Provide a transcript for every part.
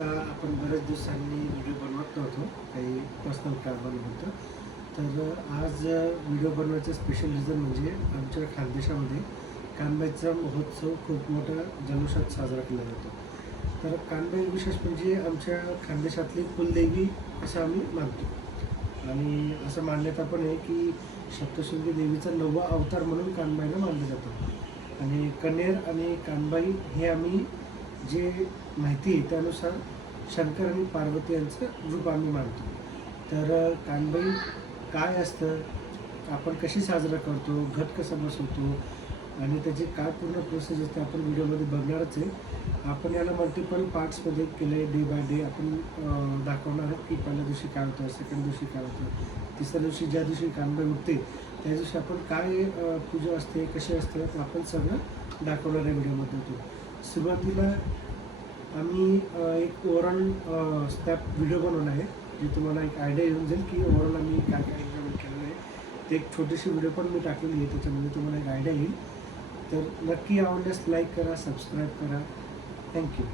आपण बऱ्याच दिवसांनी व्हिडिओ बनवत नव्हतो, काही पर्सनल कारणानिमित्त. तर आज व्हिडिओ बनवायचं स्पेशल रिझन म्हणजे आमच्या खानदेशामध्ये कानबाईचा महोत्सव खूप मोठ्या जल्लोषात साजरा केला जातो. तर कानबाई विशेष म्हणजे आमच्या खानदेशातली कुलदेवी असं आम्ही मानतो आणि असं मानण्यात पण आहे की सप्तशृंगी देवीचा 9वा अवतार म्हणून कानबाईला मानलं जातं. आणि कन्हेर आणि कानबाई हे आम्ही जे माहिती आहे त्यानुसार शंकर आणि पार्वती यांचं रूप आम्ही मानतो. तर कानबाई काय असतं, आपण कशी साजरा करतो, घट कसा बसवतो आणि त्याची काय पूर्ण प्रोसेस असते आपण व्हिडिओमध्ये बघणारच आहे. आपण याला मल्टिपल पार्ट्समध्ये केलं आहे. डे बाय डे आपण दाखवणार आहोत की पहिल्या दिवशी काय होतं, सेकंड दिवशी काय होतं, तिसऱ्या दिवशी ज्या दिवशी कानबाई उठते त्या दिवशी आपण काय पूजा असते, कशी असते, आपण सगळं दाखवणार आहे व्हिडिओमध्ये. सुरुवातीला आम्ही एक ओव्हरऑल स्टॅप व्हिडिओ बनवला आहे, जे तुम्हाला एक आयडिया येऊन जाईल की ओव्हरऑल आम्ही काय काय इम्प्लिमेंट केलेलं आहे. ते एक छोटीशी व्हिडिओ पण मी टाकलेली आहे, त्याच्यामध्ये तुम्हाला एक आयडिया येईल. तर नक्की आवडल्यास लाईक करा, सबस्क्राईब करा. थँक्यू.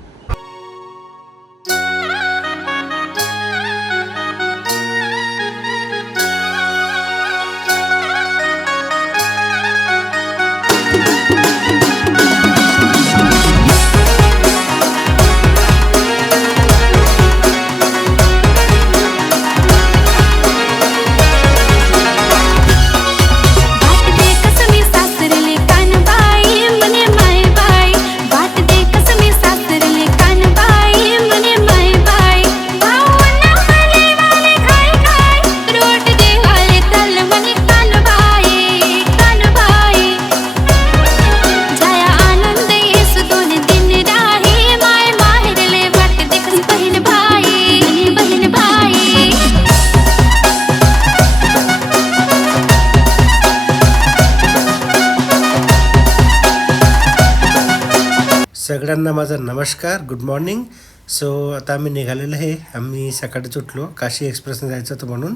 सगळ्यांना माझा नमस्कार, गुड मॉर्निंग. सो आता आम्ही निघालेलो आहे. आम्ही सकाळीच उठलो, काशी एक्सप्रेसने जायचं होतं म्हणून.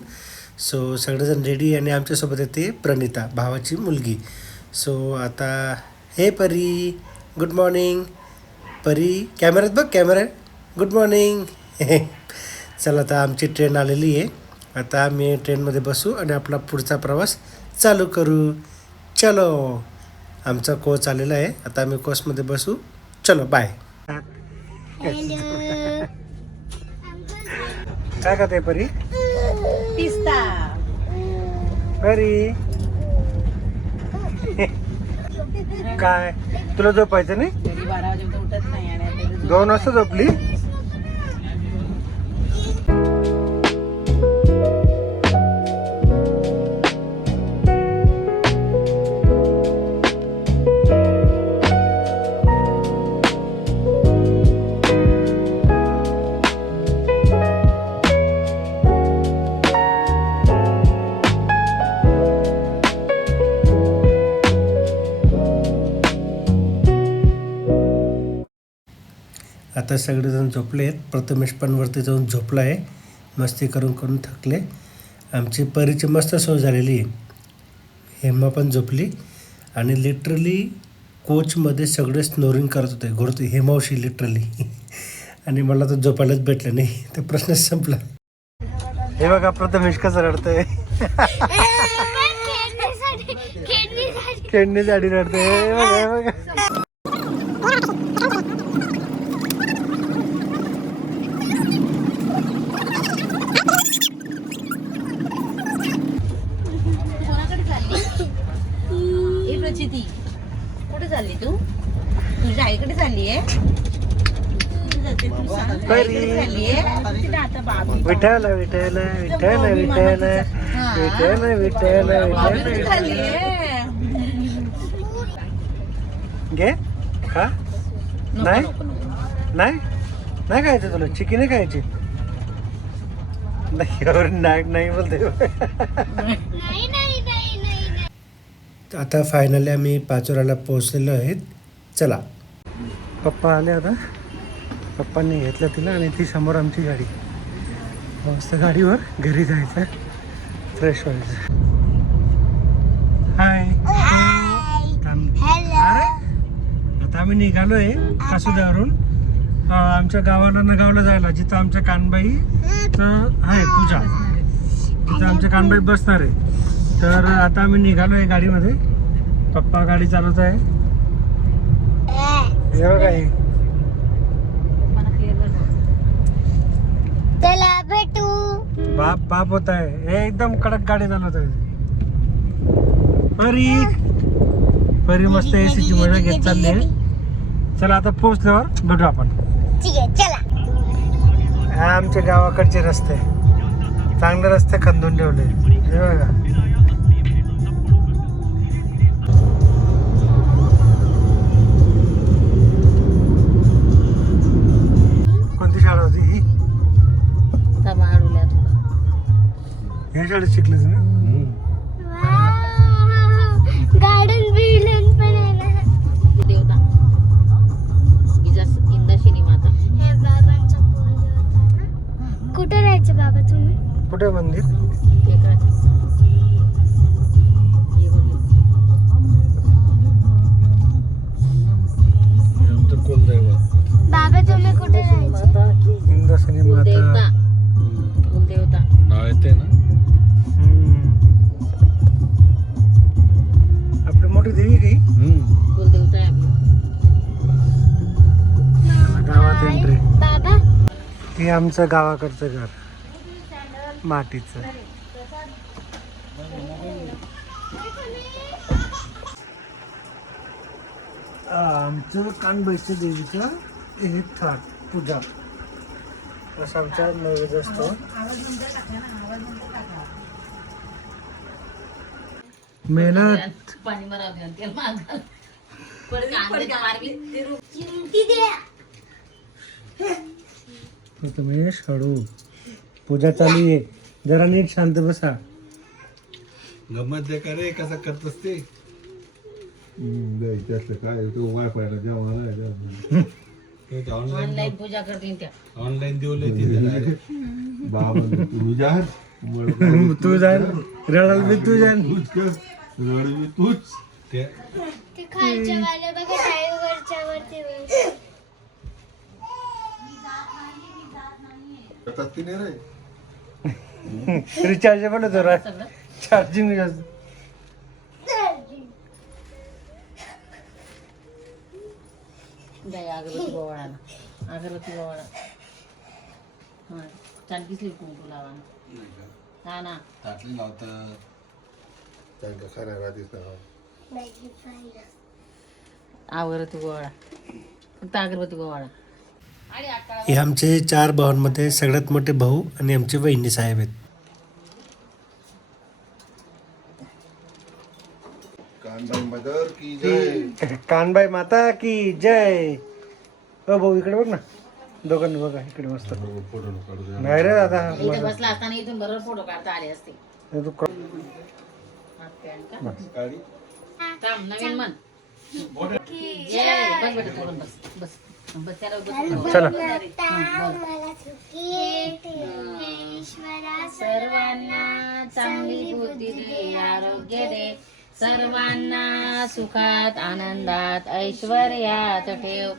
सो सगळेजण रेडी आणि आमच्यासोबत येते प्रणिता, भावाची मुलगी. सो आता हे परी, गुड मॉर्निंग. परी कॅमेऱ्यात बघ, कॅमेऱ्यात गुड मॉर्निंग. चला आता आमची ट्रेन आलेली आहे. आता आम्ही ट्रेनमध्ये बसू आणि आपला पुढचा प्रवास चालू करू. चलो, आमचा कोच आलेला आहे. आता आम्ही कोचमध्ये बसू. चलो बाय. काय खाते परी? पिस्ता. परी काय तुला झोपायचं नाही? 12 वाजेपर्यंत उठत नाही आणि 2 वाजता झोपली? आता सगळेजण झोपले आहेत. प्रथमेश पण वरती जाऊन झोपला आहे, मस्ती करून करून थकले. आमची परीची मस्त सोय झालेली आहे. हेमा पण झोपली आणि लिटरली कोचमध्ये सगळे स्नोरिंग करत होते, घोरते हेमावशी लिटरली. आणि मला तर झोपायलाच भेटलं नाही, तर प्रश्नच संपला. हे बघा प्रथमेश कसं रडतंय. खेळण्यासाठी रडतंय. बघा बघा. कुठे चालली तू? तुझ्या आईकडे चालली आहे? विठ्ठल विठ्ठल विठ्ठल विठ्ठल विठ्ठल विठ्ठल. घे का? नाही नाही नाही खायचं तुला? चिकी नाही खायची? नाही बोलते. आता फायनली आम्ही पाचोऱ्याला पोहोचलेलो आहेत. चला, पप्पा आले. आता पप्पांनी घेतलं तिला आणि ती समोर आमची गाडी. मस्त गाडीवर घरी जायचं, फ्रेश व्हायचं. हाय. आता आम्ही निघालो आहे कासुद्यावरून आमच्या गावाला नगावला जायला, जिथं आमच्या कानबाई आहे पूजा, तिथं आमच्या कानबाई बसणार आहे. तर आता आम्ही निघालो आहे गाडीमध्ये. पप्पा गाडी चालवत आहे. हे बघा हे. चला भेटू. बाप होत आहे. हे एकदम कडक गाडी चालवत आहे. परी मस्त एसीची मजा घेत चालली आहे. चला आता पोहोचल्यावर भेटू आपण. ठीक आहे चला. हा आमच्या गावाकडचे रस्ते, चांगले रस्ते खंदून ठेवले. हे बघा. कोणती शाळा होती ही? ह्या शाळेत शिकले तुम्ही? गार्डन बिल्डन पण आहे ना. देवता इंदा शिनी माता. हे बाबांचा कोण देवता ना. कुठे राहायचे बाबा तुम्ही? कुठे मंदिर? ते काय हे बघ. बाबा तुम्ही कुठे राहायचे? माता की इंद्रसनी कुलदेवता. माता. कुलदेवता. नाव येते ना. आपली मोठी देवी काही कुलदेवता आहे आपली. गावात एंट्री. बाबा हे आमचं गावाकडचं घर मातीचं. आमचं कानबाईच्या देवीचं हे थाट पूजा असं आमचा नैवेद्य असतो. मेहनत. पाणी मारावं लागेल तेल मागाल. पण कांद्याच्या मारवी ते रूप. चिमटी द्या. प्रथमेश हळू. पूजा चालू आहे, जरा नीट शांत बसा. गमत दे का रे, कसं करत असते. काय तो वायफायला जेव्हा ऑनलाईन पूजा करते त्या. ऑनलाईन देवले तिथे बाबा तू जाण रडाल मी तू जाण. तूच ते ते खालच्या वाले बघा टाईवरच्या वरती वर. रिचार्ज पण होतो, चार्जिंग जास्त. जाय अगरबत्ती गोवाळा ना. अगरबत्ती गोवाळा. हा चांदीच कुंकू लावा ना. हा ना. ताटली लावतात. त्यांना खऱ्या रात्रीच अगरबत्ती गोवाळा. फक्त अगरबत्ती गोवाळा. हे आमचे 4 भावांमध्ये सगळ्यात मोठे भाऊ आणि आमचे वहिनी साहेब आहेत. कानबाई मदर की जय. कानबाई माता की जय. हो भाऊ इकडे बघ ना, दोघांनी बघा इकडे मस्त. नाही रे दादा, इथे बसला असताना इथून बरोबर फोटो काढता आले असते. तू काम नवीन मन. जय. बस बेटा तू पण बस बस बस त्याला बस. चला. मला सुखी ईश्वरा सर्वांना चांगली बुद्धी दे, आरोग्य दे. सर्वांना सुखात आनंदात ऐश्वर्यात ठेव.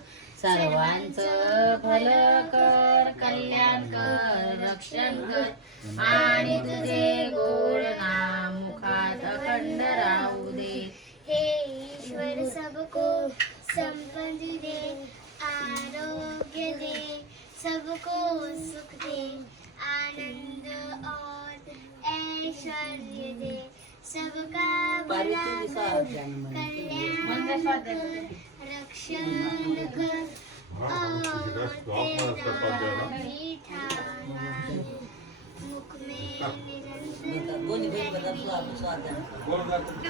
सर्वांचं भलं कर, कल्याण कर, रक्षण कर आणि तुझे गोड नाम मुखात अखंड राहू दे. हे ईश्वर सबको संपत्ति दे, आरोग्य दे, सबको सुख दे, आनंद और ऐश्वर्य दे, सबका भला कर, कल्याण कर, रक्षण कर और तेरा मीठा नाम मुख में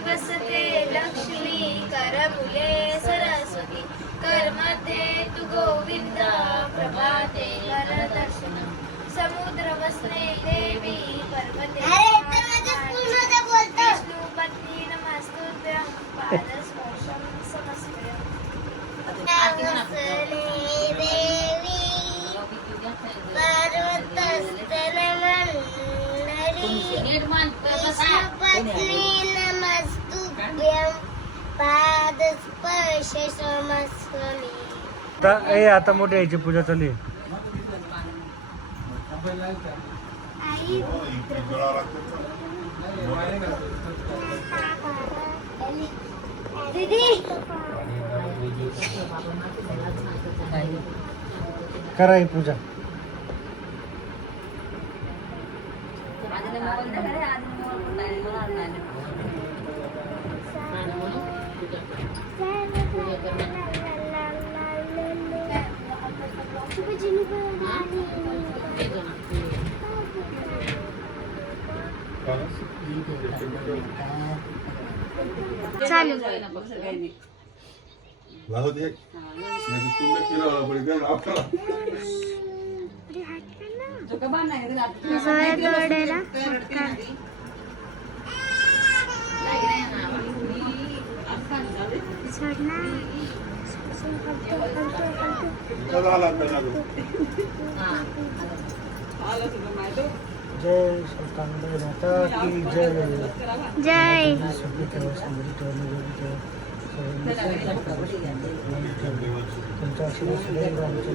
बसते लक्ष्मी कर मुले सरस्वती, कर मध्ये तू गोविंद, प्रभाते कर दर्शन, समुद्र वसने देवी पर्वते विष्णु पत्नी नमस्तुभ्यं, पादस्पर्शं समस्वयं. नमस्ते देवी पत्नी नमस्तुभ्यं, पादस्पर्श समस्वमे. आता मोठी यायची पूजा चालू आहे. आई दीदी करा ही पूजा. चालू लावू दे. नाही तर तुला फिरावं पडेल आपल्याला. चला आला पहिला तो. जय सुलतान माता की जय. जय तुमच्या आशीर्वाद सदैव आमच्या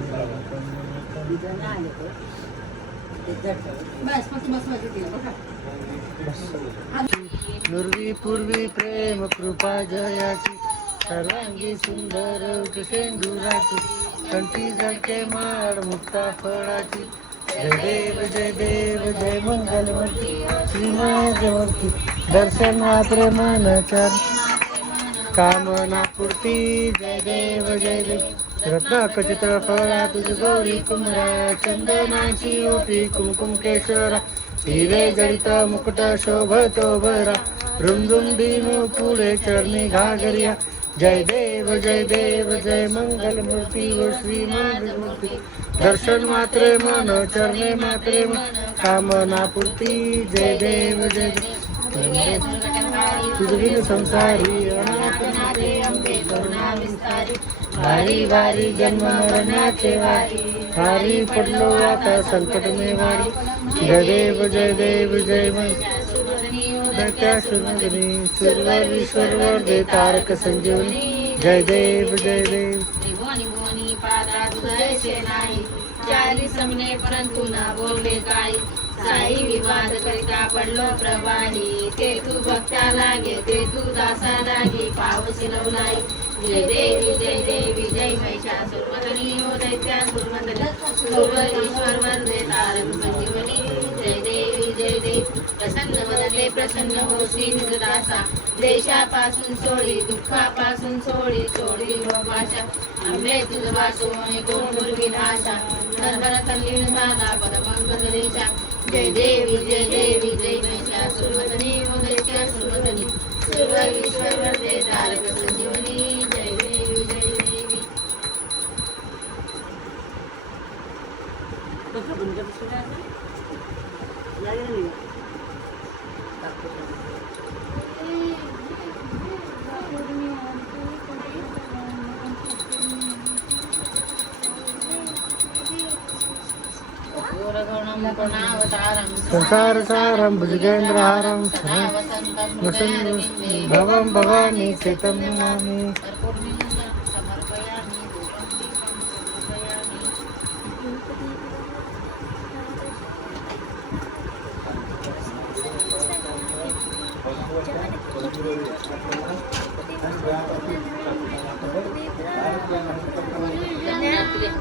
नुर्वी पूर्वी प्रेम कृपा जयाची सर्वांगी सुंदर शेंडुराची कंठी जळके माळ मुक्ता फळाची. जय देव जय मंगलमूर्ती श्रीमाजमूर्ती दर्शन मात्र मनच्या कामना पूर्ती. जय देव रत्नाखचित फळा तुझ गौरी कुमरा चंदनाची ओटी कुमकुम केशरा हिरे जडित मुकुट शोभतो भरा रुमझुम भीम पुढे चरणी घागरिया. जय देव जय मंगलमूर्ती व श्री मंगलमूर्ती दर्शन मात्रे मन चरणे मात्रे मन कामना पूर्ती. जय देव तुझी संसारी अनाथनाथे अंबे करुणा विस्तारी. वारी वारी जन्म मरणाचे वारी वारी पडलो आता संकट में वारी. जय देव जय दैत्या सुरमदनी सुरवर ईश्वरवर दे तारक संजीवनी. जय देव त्रिभुवनी भुवनी पादा तुझे नाही चारी समने परंतु न बोलवे काही. साई विवाद करिता पडलो प्रवाही ते तू भक्ता लागे ते तू दासा लागे पावसी लवलाई. जय देवी जय महिषासुरमर्दिनी हो दैत्या सुरमर्दिनी सुरवर ईश्वर वरदे तारक संजीवनी. जय देवी प्रसन्न वदने प्रसन्न होशी निजदासा देशापासून सोडी दुःखापासून सोडी हो भाषा. आंबे तुझ वासोने कोण दुर्विनाशा नरभर तल्लीन झाला पदपंकजलेशा. जय देवी जय महिषासुरमर्दिनी हो दैत्या सुरमर्दिनी सुरवर ईश्वर वरदे तारक संजीवनी. जय देवी संसार सारं भुजगेंद्रहारं भवं भवानी चेतं नमामि.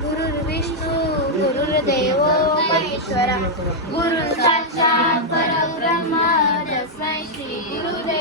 गुरुर्विष्णू गुरुर्देवो महेश्वरा गुरु साक्षात् परब्रह्म तस्मै श्री गुरुदेव